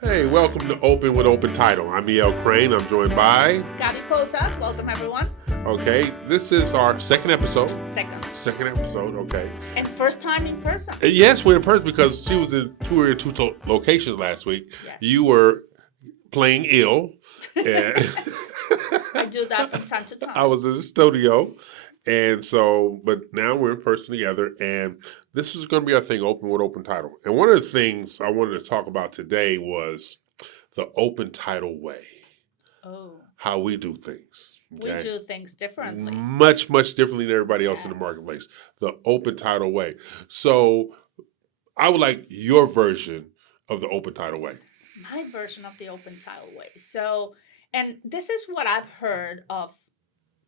Hey, welcome to Open with Open Title. I'm E.L. Craine. I'm joined by... Gaby Pozas. Welcome, everyone. Okay, this is our second episode. Second episode, okay. And first time in person. Yes, we're in person because she was in two locations last week. Yes. You were playing ill. And I do that from time to time. I was in the studio. And so, but now we're in person together, and this is going to be our thing, Open with Open Title. And one of the things I wanted to talk about today was the open title way. Oh. How we do things. Okay? We do things differently. Much differently than everybody else in the marketplace. The open title way. So I would like your version of the open title way. My version of the open title way. So, and this is what I've heard of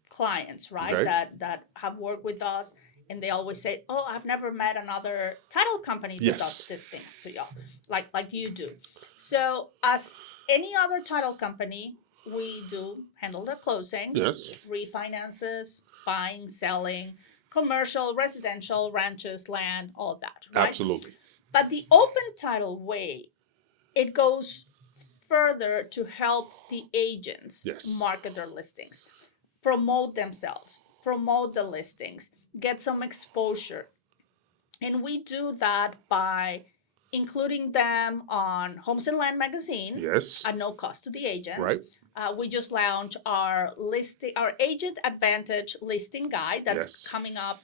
clients, right? Okay. That have worked with us, and they always say, "Oh, I've never met another title company that does these things to y'all, like you do." So, as any other title company, we do handle the closings, refinances, buying, selling, commercial, residential, ranches, land, all of that, right? Absolutely. But the open title way, it goes further to help the agents market their listings, promote themselves, promote the listings, get some exposure. And we do that by including them on Homes and Land magazine at no cost to the agent. Right. We just launched our Agent Advantage listing guide that's coming up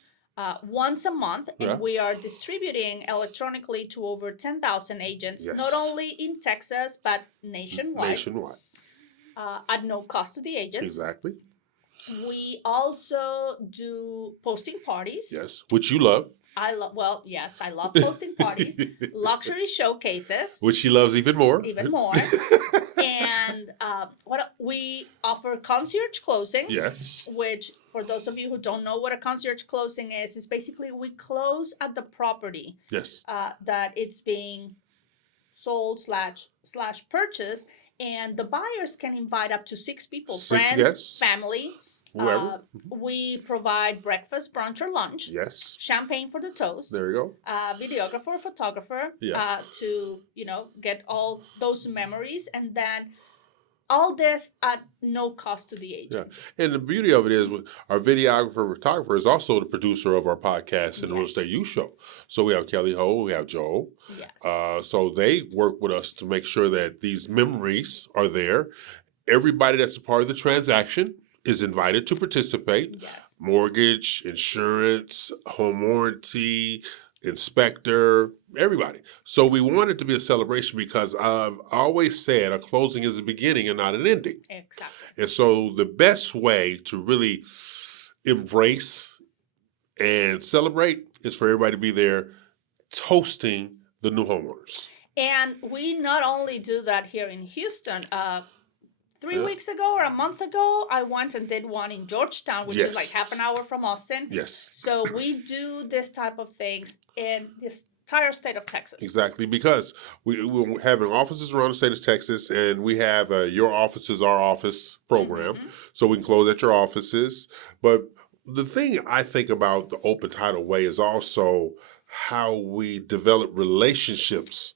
once a month, and we are distributing electronically to over 10,000 agents, not only in Texas, but nationwide. At no cost to the agent. Exactly. We also do posting parties. Yes, which you love. I love posting parties, luxury showcases. Which she loves even more. And we offer concierge closings. Yes. Which, for those of you who don't know what a concierge closing is basically we close at the property. Yes. That it's being sold / purchased, and the buyers can invite up to 6 people, friends, family. Whoever. We provide breakfast, brunch, or lunch. Yes. Champagne for the toast. There you go. Videographer, photographer. To get all those memories, and then all this at no cost to the agent. Yeah. And the beauty of it is our videographer, photographer is also the producer of our podcast and the Real Estate You Show. So we have Kelly Ho, we have Joel. Yes. So they work with us to make sure that these memories are there. Everybody that's a part of the transaction is invited to participate. Yes. Mortgage, insurance, home warranty, inspector, everybody. So we want it to be a celebration because I've always said a closing is a beginning and not an ending. Exactly. And so the best way to really embrace and celebrate is for everybody to be there toasting the new homeowners. And we not only do that here in Houston. 3 weeks ago or a month ago, I went and did one in Georgetown, which is like half an hour from Austin. Yes. So we do this type of things in this entire state of Texas. Exactly, because we're having offices around the state of Texas, and we have Your Office is Our Office program, so we can close at your offices. But the thing I think about the open title way is also how we develop relationships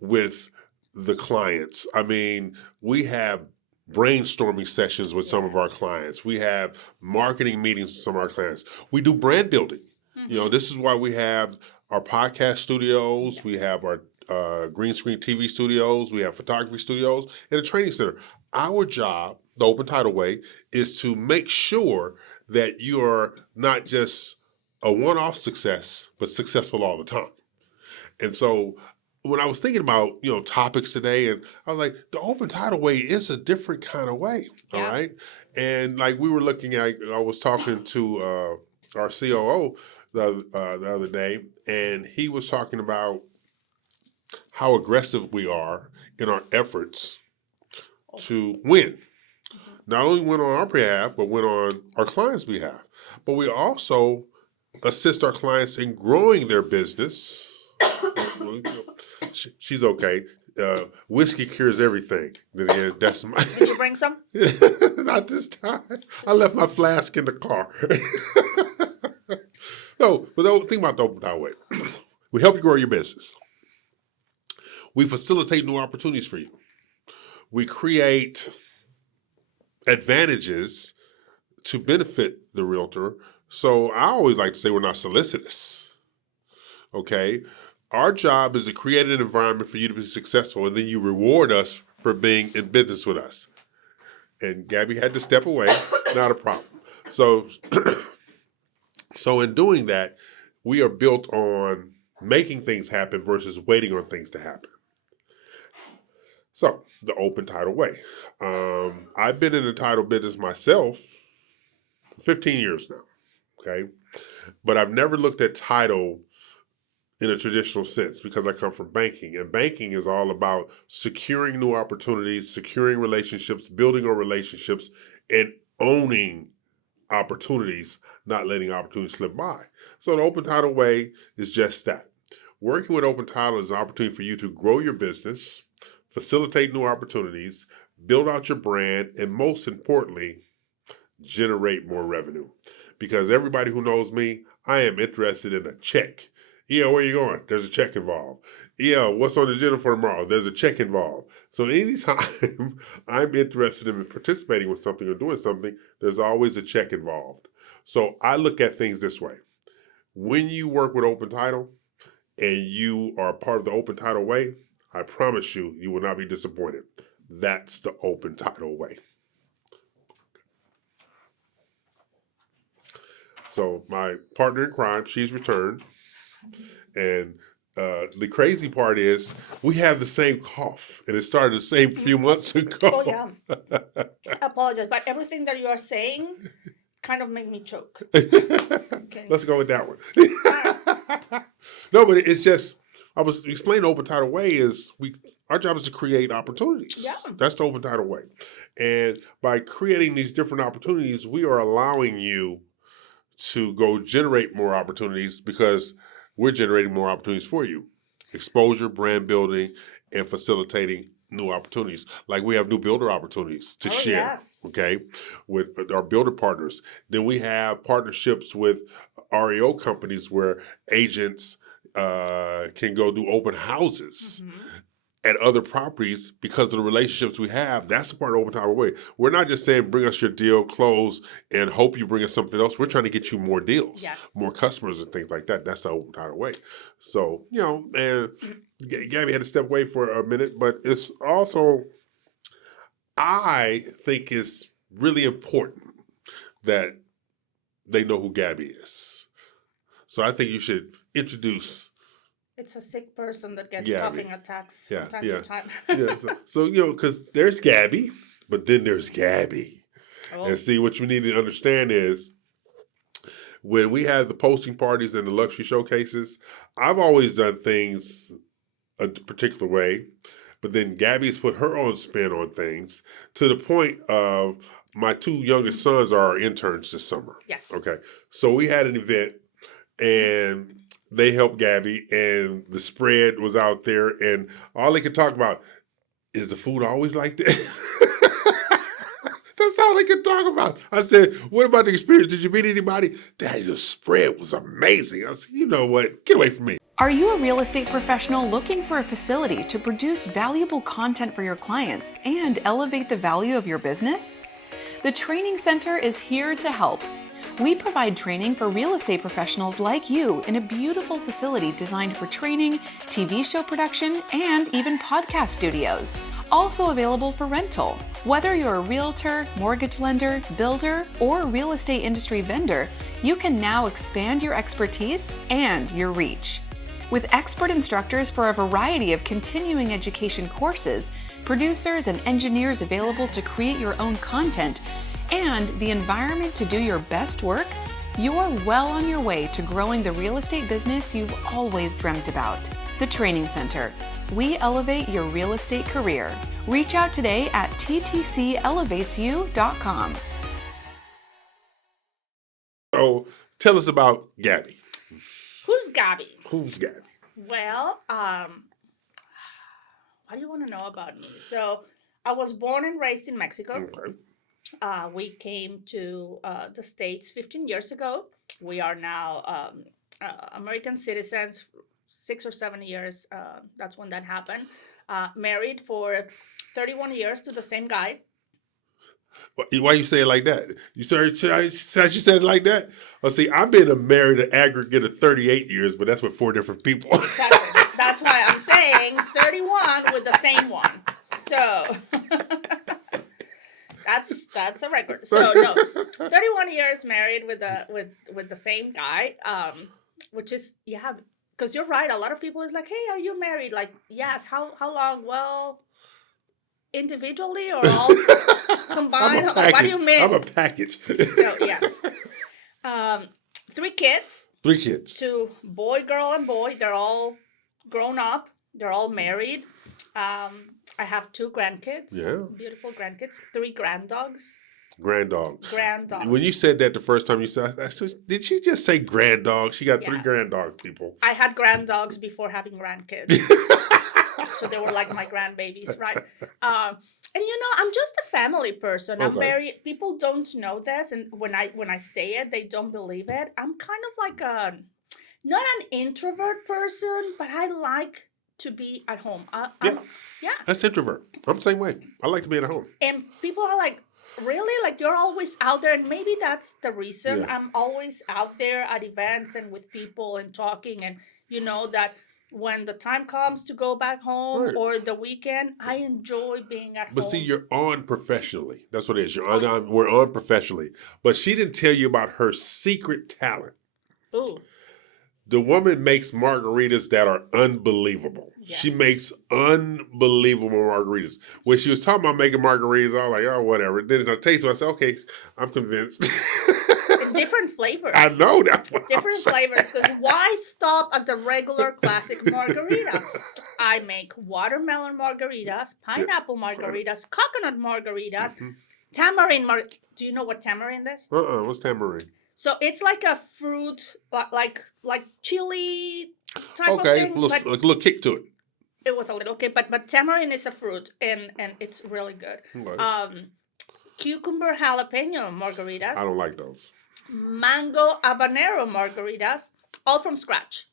with the clients. I mean, we have brainstorming sessions with some of our clients. We have marketing meetings with some of our clients. We do brand building. This is why we have our podcast studios. We have our green screen TV studios. We have photography studios and a training center. Our job, the open title way, is to make sure that you are not just a one-off success, but successful all the time. And so when I was thinking about, topics today, and I was like, the open title way is a different kind of way. All right. And like we were looking at, I was talking to our COO the other day, and he was talking about how aggressive we are in our efforts to win. Not only win on our behalf, but win on our clients' behalf. But we also assist our clients in growing their business. She's okay. Whiskey cures everything. That's my... Did you bring some? Not this time. I left my flask in the car. No, but think about the open title way. We help you grow your business. We facilitate new opportunities for you. We create advantages to benefit the realtor. So I always like to say we're not solicitous. Okay? Our job is to create an environment for you to be successful, and then you reward us for being in business with us. And Gaby had to step away, not a problem. So, so in doing that, we are built on making things happen versus waiting on things to happen. So, the open title way. I've been in the title business myself for 15 years now, okay? But I've never looked at title in a traditional sense because I come from banking. And banking is all about securing new opportunities, securing relationships, building on relationships, and owning opportunities, not letting opportunities slip by. So the open title way is just that. Working with open title is an opportunity for you to grow your business, facilitate new opportunities, build out your brand, and most importantly, generate more revenue. Because everybody who knows me, I am interested in a check. Yeah, where you going? There's a check involved. Yeah, what's on the agenda for tomorrow? There's a check involved. So anytime I'm interested in participating with something or doing something, there's always a check involved. So I look at things this way. When you work with open title and you are part of the open title way, I promise you, you will not be disappointed. That's the open title way. So my partner in crime, she's returned. And the crazy part is we have the same cough. And it started the same few months ago. Oh, yeah. I apologize. But everything that you are saying kind of made me choke. Okay. Let's go with that one. No, but it's just, I was explaining the open title way is our job is to create opportunities. Yeah. That's the open title way. And by creating these different opportunities, we are allowing you to go generate more opportunities because we're generating more opportunities for you. Exposure, brand building, and facilitating new opportunities. Like we have new builder opportunities to share, yes. Okay, with our builder partners. Then we have partnerships with REO companies where agents can go do open houses at other properties because of the relationships we have. That's the part of open title way. We're not just saying bring us your deal, close, and hope you bring us something else. We're trying to get you more deals, more customers and things like that. That's the open title way. So, and Gaby had to step away for a minute, but it's also, I think it's really important that they know who Gaby is. So I think you should introduce. It's a sick person that gets coughing attacks from time to time. So because there's Gaby, but then there's Gaby. Oh. And see, what you need to understand is when we have the posting parties and the luxury showcases, I've always done things a particular way, but then Gaby's put her own spin on things to the point of my two youngest sons are our interns this summer. Yes. Okay. So we had an event and they helped Gaby, and the spread was out there, and all they could talk about is the food always like this. That's all they could talk about. I said, what about the experience? Did you meet anybody? Daddy, the spread was amazing. I said, you know what? Get away from me. Are you a real estate professional looking for a facility to produce valuable content for your clients and elevate the value of your business? The Training Center is here to help. We provide training for real estate professionals like you in a beautiful facility designed for training, TV show production, and even podcast studios. Also available for rental. Whether you're a realtor, mortgage lender, builder, or real estate industry vendor, you can now expand your expertise and your reach. With expert instructors for a variety of continuing education courses, producers and engineers available to create your own content, and the environment to do your best work, you're well on your way to growing the real estate business you've always dreamt about. The Training Center. We elevate your real estate career. Reach out today at ttcellevatesyou.com. So tell us about Gaby. Who's Gaby? Who's Gaby? Well, what do you want to know about me? So I was born and raised in Mexico. Okay. We came to the States 15 years ago. We are now American citizens, 6 or 7 years. That's when that happened. married for 31 years to the same guy. Why you say it like that? You said she said it like that? Oh, see, I've been married an aggregate of 38 years, but that's with 4 different people. Exactly. That's why I'm saying 31 with the same one. So that's a record. So no, 31 years married with the same guy, which is because you're right. A lot of people is like, hey, are you married? Like, yes. How long? Well, individually or all combined? What do you mean? I'm a package. So yes, 3 kids. 3 kids. 2 boy, girl, and boy. They're all grown up. They're all married. I have 2 grandkids. Yeah. Beautiful grandkids. 3 granddogs. Granddogs. Granddogs. When you said that the first time you said, I said, did she just say granddogs? She got 3 granddogs, people. I had granddogs before having grandkids. So they were like my grandbabies, right? And I'm just a family person. I'm very, people don't know this, and when I say it, they don't believe it. I'm kind of like not an introvert person, but I like to be at home. Yeah. That's introvert. I'm the same way. I like to be at home. And people are like, really? Like, you're always out there? And maybe that's the reason. I'm always out there at events and with people and talking, and that when the time comes to go back home or the weekend, I enjoy being at home. But see, you're on professionally. That's what it is. We're on professionally. But she didn't tell you about her secret talent. Ooh. The woman makes margaritas that are unbelievable. Yes. She makes unbelievable margaritas. When she was talking about making margaritas, I was like, oh, whatever. Then it taste, so I said, okay, I'm convinced. Different flavors. I know that. Different flavors, because why stop at the regular classic margarita? I make watermelon margaritas, pineapple margaritas, coconut margaritas, tamarind Do you know what tamarind is? What's tamarind? So it's like a fruit, like chili type of thing. Okay, a little kick to it. It was a little kick, but tamarind is a fruit, and it's really good. Okay. Cucumber jalapeno margaritas. I don't like those. Mango habanero margaritas, all from scratch.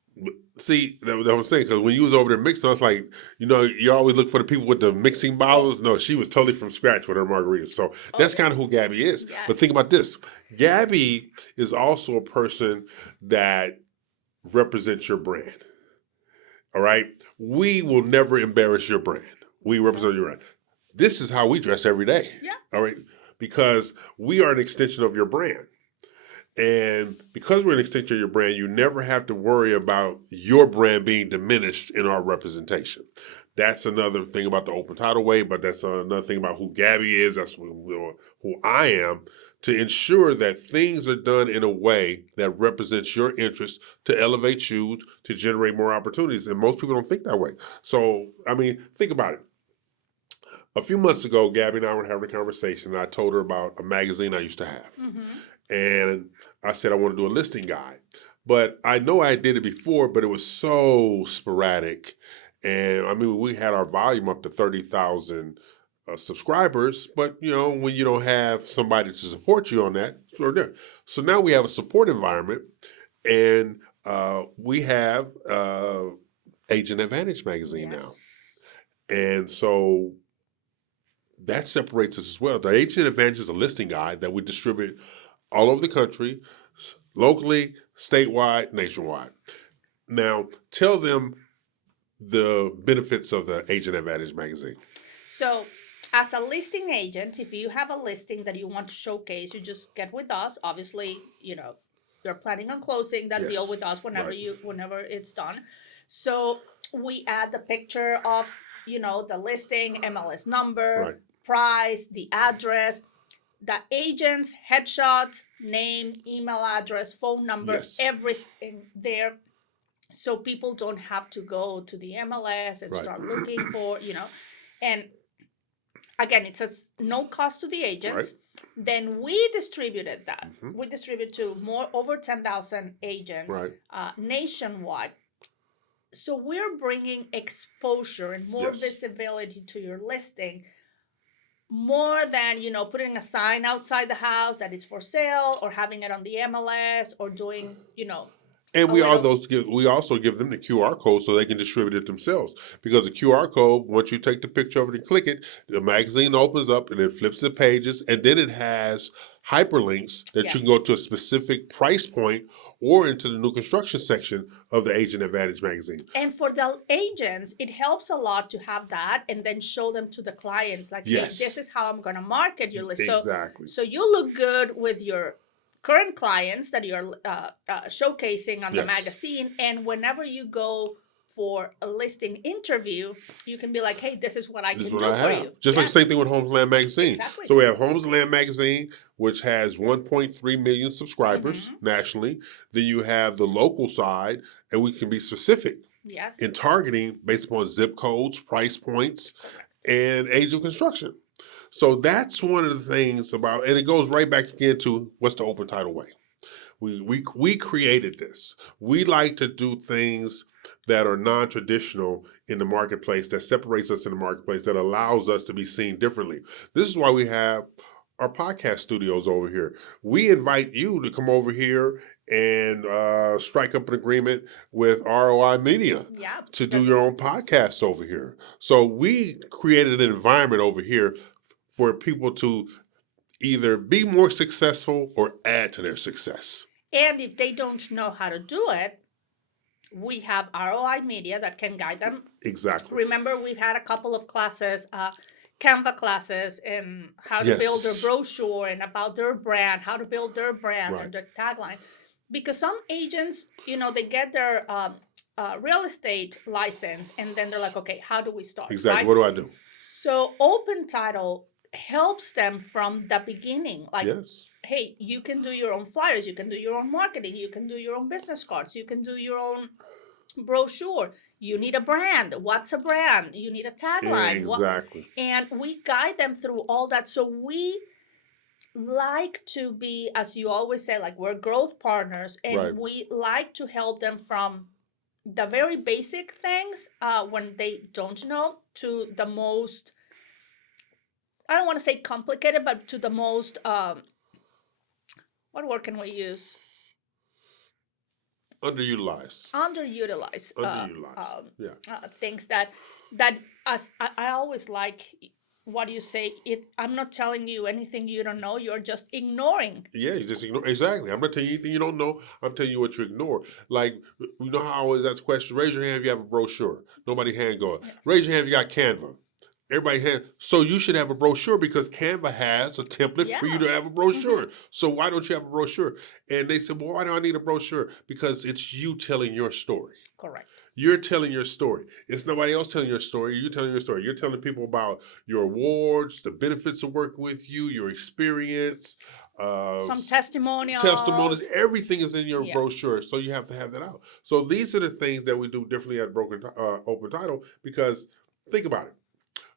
See, that was what I'm saying, because when you was over there mixing, I was like, you always look for the people with the mixing bottles. No, she was totally from scratch with her margaritas. So that's kind of who Gaby is. Yes. But think about this. Gaby is also a person that represents your brand. All right? We will never embarrass your brand. We represent your brand. This is how we dress every day. Yeah. All right? Because we are an extension of your brand. And because we're an extension of your brand, you never have to worry about your brand being diminished in our representation. That's another thing about the open title way, but that's another thing about who Gaby is. That's who I am, to ensure that things are done in a way that represents your interests, to elevate you, to generate more opportunities. And most people don't think that way. So, think about it. A few months ago, Gaby and I were having a conversation, and I told her about a magazine I used to have. Mm-hmm. And I said I want to do a listing guide. But I know I did it before, but it was so sporadic. And we had our volume up to 30,000 subscribers. But, when you don't have somebody to support you on that, so now we have a support environment. And we have Agent Advantage magazine now. And so that separates us as well. The Agent Advantage is a listing guide that we distribute all over the country, locally, statewide, nationwide. Now, tell them the benefits of the Agent Advantage magazine. So, as a listing agent, if you have a listing that you want to showcase, you just get with us. Obviously, you're planning on closing that deal with us whenever it's done. So, we add the picture of, the listing, MLS number, price, the address, the agent's headshot, name, email address, phone number, everything there. So people don't have to go to the MLS and start looking for, And again, it's no cost to the agent. Right. Then we distributed that. Mm-hmm. We distribute to over 10,000 agents nationwide. So we're bringing exposure and more visibility to your listing, more than, putting a sign outside the house that it's for sale, or having it on the MLS, or doing, And we also give them the QR code so they can distribute it themselves. Because the QR code, once you take the picture of it and click it, the magazine opens up and it flips the pages, and then it has hyperlinks that you can go to a specific price point or into the new construction section of the Agent Advantage magazine. And for the agents, it helps a lot to have that and then show them to the clients, like, hey, this is how I'm going to market your list. Exactly. So you look good with your current clients that you're showcasing on the magazine, and whenever you go for a listing interview, you can be like, hey, this is what I can do for you. Just like the same thing with Homes Land Magazine. Exactly. So we have Homes Land Magazine, which has 1.3 million subscribers nationally. Then you have the local side, and we can be specific in targeting based upon zip codes, price points, and age of construction. So that's one of the things about, and it goes right back again to what's the open title way. We created this. We like to do things that are non-traditional in the marketplace, that separates us in the marketplace, that allows us to be seen differently. This is why we have our podcast studios over here. We invite you to come over here and strike up an agreement with ROI Media to do your own podcast over here. So we created an environment over here for people to either be more successful or add to their success. And if they don't know how to do it, we have ROI Media that can guide them. Exactly. Remember, we've had a couple of classes, Canva classes, in how to build their brochure and about their brand, how to build their brand and their tagline. Because some agents, they get their real estate license and then they're like, okay, how do we start? Exactly. Right? What do I do? So Open Title helps them from the beginning. Like, hey, you can do your own flyers, you can do your own marketing, you can do your own business cards, you can do your own brochure. You need a brand. What's a brand? You need a tagline. Exactly. And we guide them through all that. So we like to be, as you always say, like, we're growth partners, and we like to help them from the very basic things when they don't know to the most, I don't want to say complicated, but to the most, what word can we use? Underutilized things that as I always like what you say. I'm not telling you anything you don't know. You're just ignoring. Yeah, you just ignore. Exactly. I'm not telling you anything you don't know. I'm telling you what you ignore. Like, you know how I always ask questions? Raise your hand if you have a brochure. Nobody hand going. Raise your hand if you got Canva. Everybody has. So you should have a brochure because Canva has a template for you to have a brochure. So why don't you have a brochure? And they said, well, why do I need a brochure? Because it's you telling your story. Correct. You're telling your story. It's nobody else telling your story. You're telling your story. You're telling people about your awards, the benefits of working with you, your experience. Some testimonials. Everything is in your brochure. So you have to have that out. So these are the things that we do differently at Open Title, because think about it.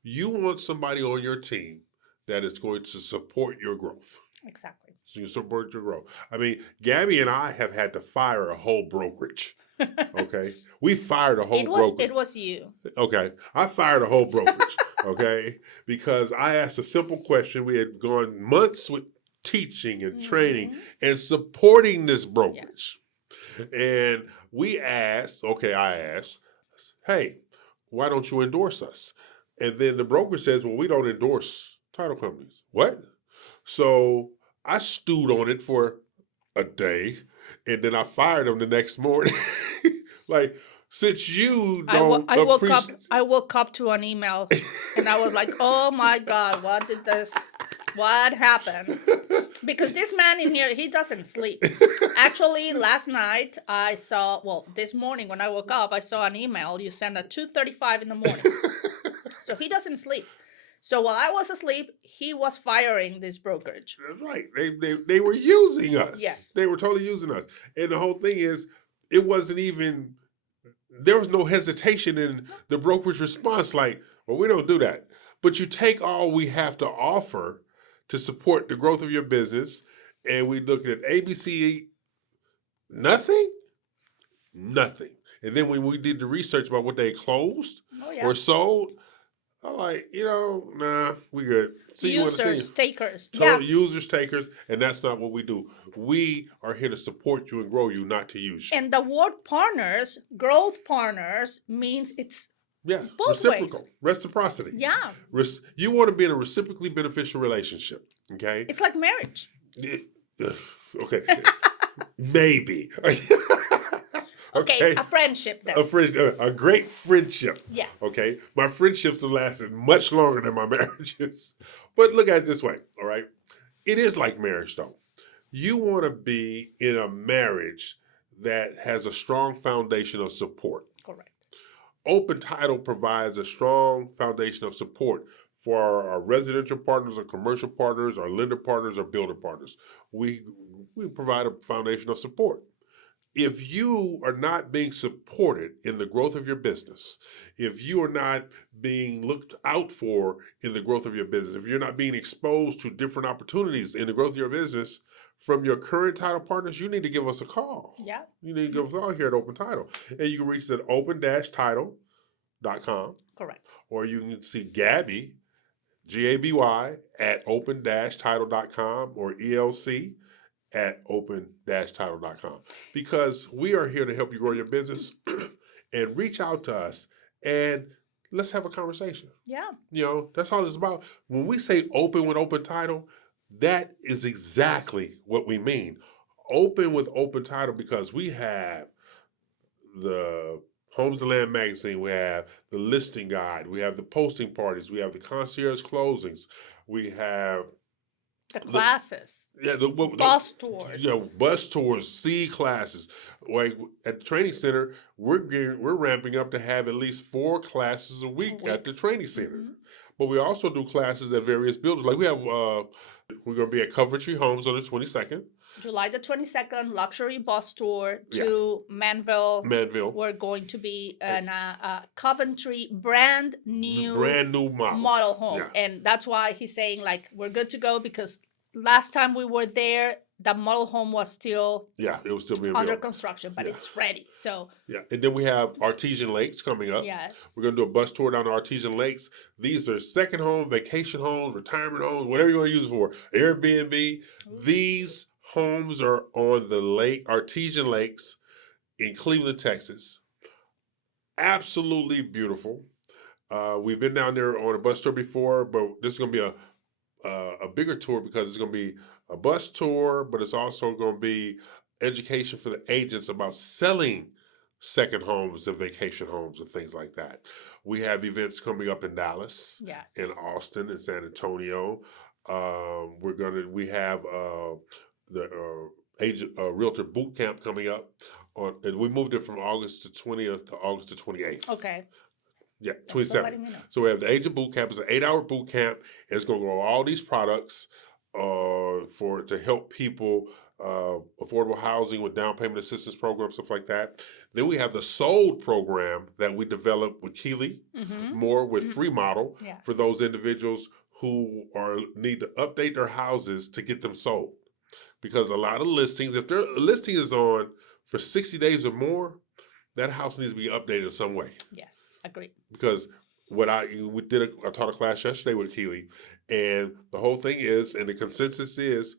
You want somebody on your team that is going to support your growth. Exactly. So you support your growth. I mean, Gaby and I have had to fire a whole brokerage. Okay? We fired a whole brokerage. It was you. Okay. I fired a whole brokerage. Okay? Because I asked a simple question. We had gone months with teaching and training and supporting this brokerage. And I asked, hey, why don't you endorse us? And then the broker says, well, we don't endorse title companies. What? So I stewed on it for a day, and then I fired them the next morning. Like, since you don't I woke up to an email, and I was like, oh my God, what happened? Because this man in here, he doesn't sleep. Actually, last night this morning when I woke up, I saw an email you sent at 2:35 in the morning. So he doesn't sleep. So while I was asleep, he was firing this brokerage. That's right. They were using us. Yes. They were totally using us. And the whole thing is, it wasn't even, there was no hesitation in the brokerage response, like, well, we don't do that. But you take all we have to offer to support the growth of your business, and we look at ABC, nothing. And then when we did the research about what they closed or sold, I'm like, nah, we good. See you when I see Users, you. takers. Total Yeah. users, takers, and that's not what we do. We are here to support you and grow you, not to use you. And the word partners, growth partners, means it's both reciprocal, ways. reciprocity. Yeah. You want to be in a reciprocally beneficial relationship, okay? It's like marriage. Okay. Maybe. Okay, a friendship then. A great friendship. Yes. Okay, my friendships have lasted much longer than my marriages. But look at it this way, all right? It is like marriage, though. You want to be in a marriage that has a strong foundation of support. Correct. Open Title provides a strong foundation of support for our residential partners, our commercial partners, our lender partners, our builder partners. We provide a foundation of support. If you are not being supported in the growth of your business, if you are not being looked out for in the growth of your business, if you're not being exposed to different opportunities in the growth of your business from your current title partners, you need to give us a call. Yeah. You need to give us a call here at Open Title. And you can reach us at open-title.com. Correct. Or you can see Gaby, Gaby, at open-title.com or ELC at open-title.com, because we are here to help you grow your business and reach out to us and let's have a conversation. Yeah. That's all it's about. When we say open with Open Title, that is exactly what we mean. Open with Open Title, because we have the Homes and Land magazine, we have the listing guide, we have the posting parties, we have the concierge closings, we have the classes. The bus tours. Bus tours, C classes. Like at the training center, we're ramping up to have at least 4 classes a week at the training center. Mm-hmm. But we also do classes at various buildings. Like we have, we're going to be at Coventry Homes on the 22nd. July the 22nd, luxury bus tour to Manville. We're going to be in a Coventry brand new model home. Yeah. And that's why he's saying, like, we're good to go, because last time we were there, the model home was still it was still being under built. Construction, but it's ready. So and then we have Artesian Lakes coming up. Yes. We're going to do a bus tour down to Artesian Lakes. These are second homes, vacation homes, retirement homes, whatever you want to use it for. Airbnb. Ooh. These homes are on the lake, Artesian Lakes in Cleveland, Texas. Absolutely beautiful. We've been down there on a bus tour before, but this is going to be a bigger tour, because it's going to be a bus tour, but it's also going to be education for the agents about selling second homes and vacation homes and things like that. We have events coming up in Dallas, in Austin, in San Antonio. We have the agent realtor boot camp coming up and we moved it from August the 20th to August the 28th. Okay. Yeah, 27th. So we have the agent boot camp. It's an 8-hour boot camp, and it's going to go all these products to help people, affordable housing with down payment assistance programs, stuff like that. Then we have the Sold program that we developed with Keely, more with Free Model, for those individuals who need to update their houses to get them sold. Because a lot of listings, if their listing is on for 60 days or more, that house needs to be updated in some way. Yes, agreed. Because I taught a class yesterday with Keely, and the whole thing is, and the consensus is,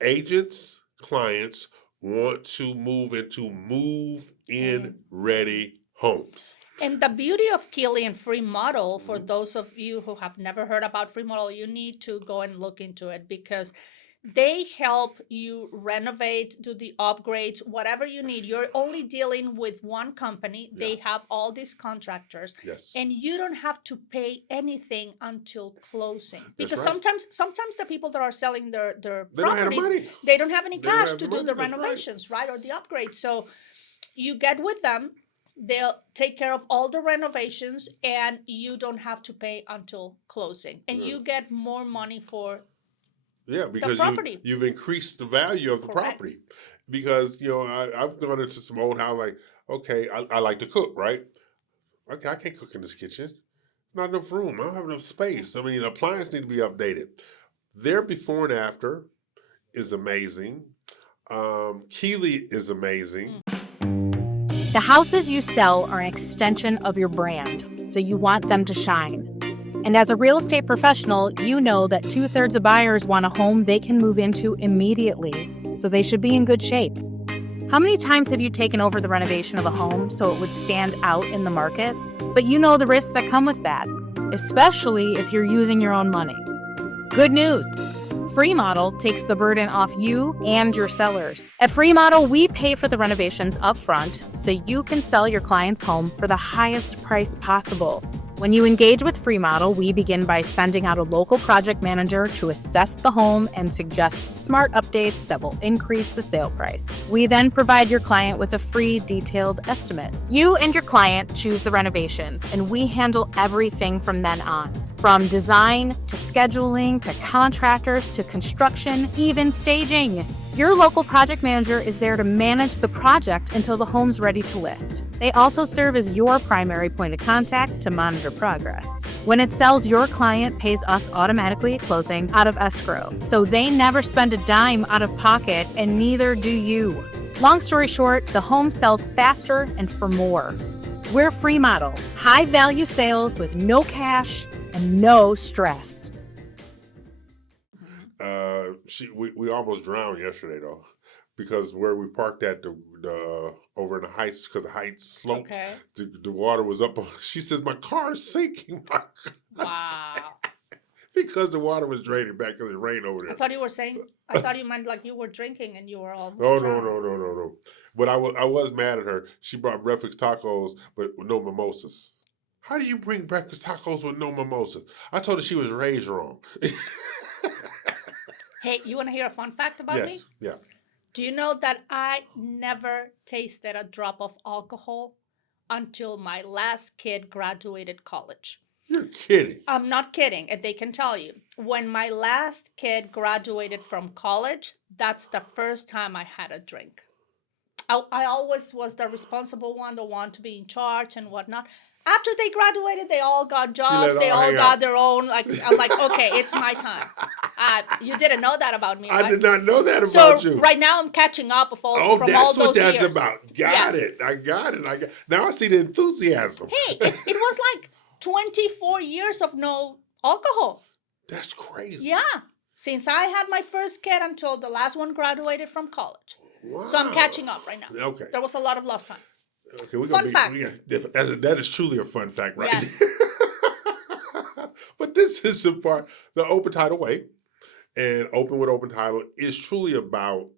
agents, clients want to move into move-in ready homes. And the beauty of Keely and Free Model, for those of you who have never heard about Free Model, you need to go and look into it, because they help you renovate, do the upgrades, whatever you need. You're only dealing with one company. Yeah. They have all these contractors. Yes. And you don't have to pay anything until closing. Because right. sometimes the people that are selling their they properties, don't have money. They don't have any cash to do the renovations, right? Or the upgrades. So you get with them. They'll take care of all the renovations, and you don't have to pay until closing. And you get more money for because you've increased the value of the property. Because, I've gone into some old house, like, okay, I like to cook, right? Okay, I can't cook in this kitchen. Not enough room. I don't have enough space. I mean, appliances need to be updated. Their before and after is amazing. Keely is amazing. The houses you sell are an extension of your brand, so you want them to shine. And as a real estate professional, you know that 2/3 of buyers want a home they can move into immediately, so they should be in good shape. How many times have you taken over the renovation of a home so it would stand out in the market? But you know the risks that come with that, especially if you're using your own money. Good news! Free Model takes the burden off you and your sellers. At Free Model, we pay for the renovations up front so you can sell your client's home for the highest price possible. When you engage with Free Model, we begin by sending out a local project manager to assess the home and suggest smart updates that will increase the sale price. We then provide your client with a free detailed estimate. You and your client choose the renovations, and we handle everything from then on. From design to scheduling to contractors to construction, even staging. Your local project manager is there to manage the project until the home's ready to list. They also serve as your primary point of contact to monitor progress. When it sells, your client pays us automatically at closing out of escrow, so they never spend a dime out of pocket, and neither do you. Long story short, the home sells faster and for more. We're Free Model, high-value sales with no cash and no stress. We almost drowned yesterday though, because where we parked at the over in the heights, because the heights sloped, Okay. the water was up. She says my car is sinking. Wow. Because the water was draining back because it rained over there. I thought you meant like you were drinking and you were almost No. drowning. But I was mad at her. She brought breakfast tacos, but with no mimosas. How do you bring breakfast tacos with no mimosas? I told her she was raised wrong. Hey, you want to hear a fun fact about me? Yeah. Do you know that I never tasted a drop of alcohol until my last kid graduated college? You're kidding. I'm not kidding. And they can tell you. When my last kid graduated from college, that's the first time I had a drink. I always was the responsible one, the one to be in charge and whatnot. After they graduated, they all got jobs. They all got their own. I'm like, okay, it's my time. You didn't know that about me, right? I did not know that about you. So right now I'm catching up from all those years. Oh, that's what that's about. Got it. I got it. Now I see the enthusiasm. Hey, it was like 24 years of no alcohol. That's crazy. Yeah. Since I had my first kid until the last one graduated from college. Wow. So I'm catching up right now. Okay. There was a lot of lost time. Okay, we're fun fact. That is truly a fun fact, right? Yes. But this is the part, the open title way. And Open with Open Title is truly about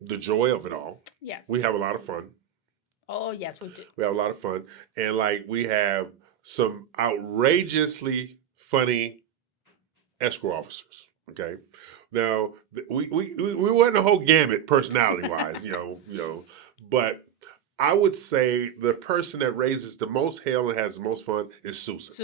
the joy of it all. Yes. We have a lot of fun. Oh, yes, we do. We have a lot of fun. And we have some outrageously funny escrow officers. Okay. Now, we wasn't a whole gamut personality-wise, but I would say the person that raises the most hell and has the most fun is Susan.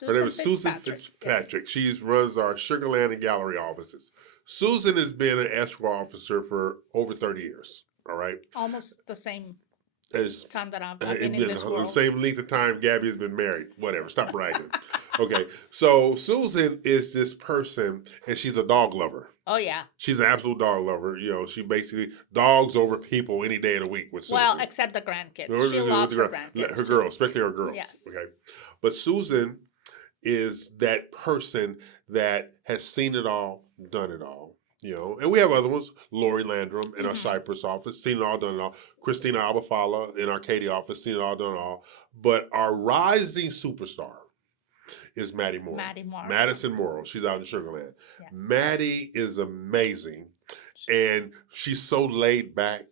Her name is Susan Fitzpatrick. Yes. She runs our Sugarland and Gallery offices. Susan has been an escrow officer for over 30 years. All right. Almost the same time that I've been in this world. The same length of time Gabby has been married. Whatever. Stop bragging. Okay. So Susan is this person, and she's a dog lover. Oh, yeah. She's an absolute dog lover. She basically dogs over people any day of the week with Susan. Well, except the grandkids. She loves her grandkids. Her girls, especially her girls. Yes. Okay. But Susan is that person that has seen it all, done it all. And we have other ones, Lorrie Landrum in our Cypress office, seen it all, done it all. Kristina Albafala in our Katy office, seen it all, done it all. But our rising superstar is Maddie Morrow. Madison Morrow. She's out in Sugarland. Yes. Maddie is amazing. And she's so laid back.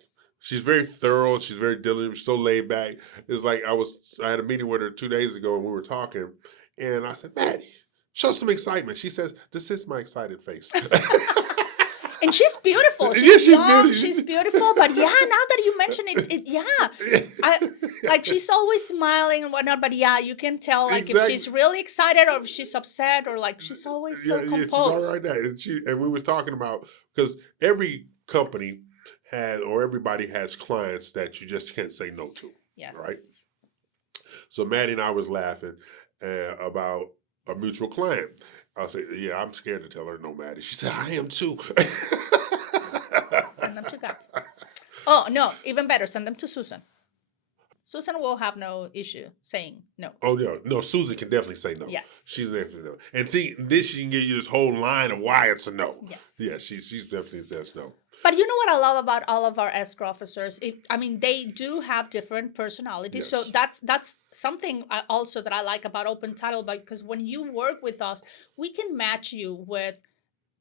She's very thorough. She's very diligent. She's so laid back. It's like I had a meeting with her 2 days ago and we were talking. And I said, Maddie, show some excitement. She says, this is my excited face. And she's beautiful. She's young, she's beautiful. But yeah, now that you mention it, she's always smiling and whatnot. But yeah, you can tell if she's really excited or if she's upset or she's always so composed. Yeah, she's all right now. And we were talking about, because every company everybody has clients that you just can't say no to. Yes. Right? So Maddie and I was laughing about a mutual client. I said, yeah, I'm scared to tell her no, Maddie. She said, I am too. Send them to God. Oh, no, even better. Send them to Susan. Susan will have no issue saying no. Oh no, Susan can definitely say no. Yes. She's definitely no. And see, then she can give you this whole line of why it's a no. Yes. Yeah, she's definitely says no. But you know what I love about all of our escrow officers? They do have different personalities. Yes. So that's something also that I like about Open Title, because when you work with us, we can match you with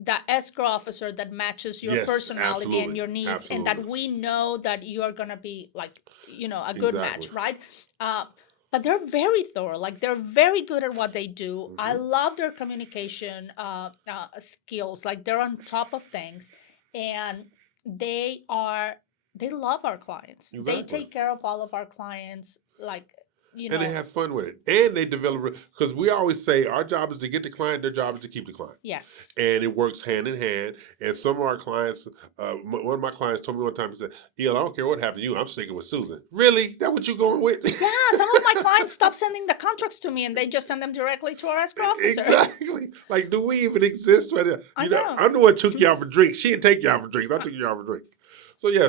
the escrow officer that matches your personality and your needs, and that we know that you are going to be like, a good match, right? But they're very thorough. Like, they're very good at what they do. Mm-hmm. I love their communication skills. Like, they're on top of things, and they love our clients. Exactly. They take care of all of our clients, like, and they have fun with it, and they develop, because we always say our job is to get the client, their job is to keep the client. Yes. And it works hand in hand. And some of our clients, one of my clients told me one time, he said, E.L, I don't care what happened to you, I'm sticking with Susan. Really? That what you going with? Yeah, some of my clients stop sending the contracts to me, and they just send them directly to our escrow officer. Exactly. Like, do we even exist? I know. I'm the one who took you out for drinks. She didn't take you out for drinks. I took you out for drinks. So yeah,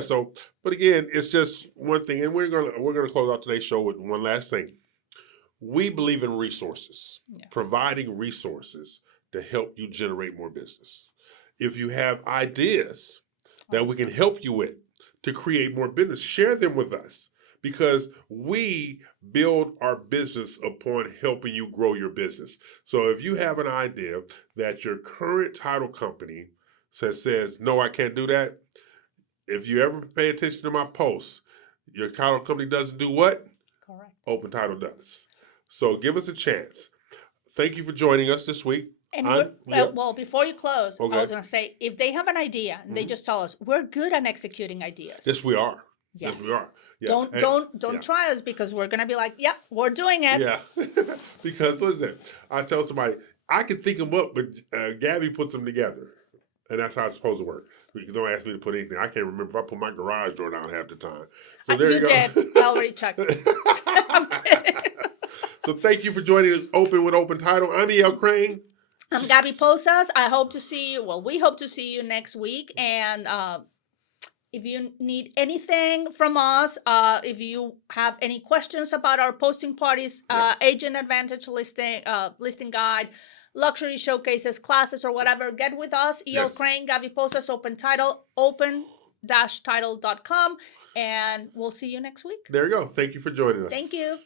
but again, it's just one thing, and we're gonna close out today's show with one last thing. We believe in resources, providing resources to help you generate more business. If you have ideas that we can help you with to create more business, share them with us, because we build our business upon helping you grow your business. So if you have an idea that your current title company says, no, I can't do that. If you ever pay attention to my posts, your title company doesn't do what? Correct. Open Title does. So give us a chance. Thank you for joining us this week. And well, before you close, I was going to say, if they have an idea and they just tell us, we're good at executing ideas. Yes, we are. Yes, we are. Yeah. Don't try us, because we're going to be like, yep, we're doing it. Yeah. Because what is it? I tell somebody, I can think them up, but Gaby puts them together. And that's how it's supposed to work. You don't ask me to put anything. I can't remember if I put my garage door down half the time. So there you go. Did. I already checked. So thank you for joining us with Open Title. I'm E.L. Craine. I'm Gaby Pozas. I hope to see you. Well, we hope to see you next week. And if you need anything from us, if you have any questions about our posting parties, agent advantage listing guide, luxury showcases, classes, or whatever, get with us. E.L. Craine, Gaby Pozas, Open Title, open-title.com, and we'll see you next week. There you go. Thank you for joining us. Thank you.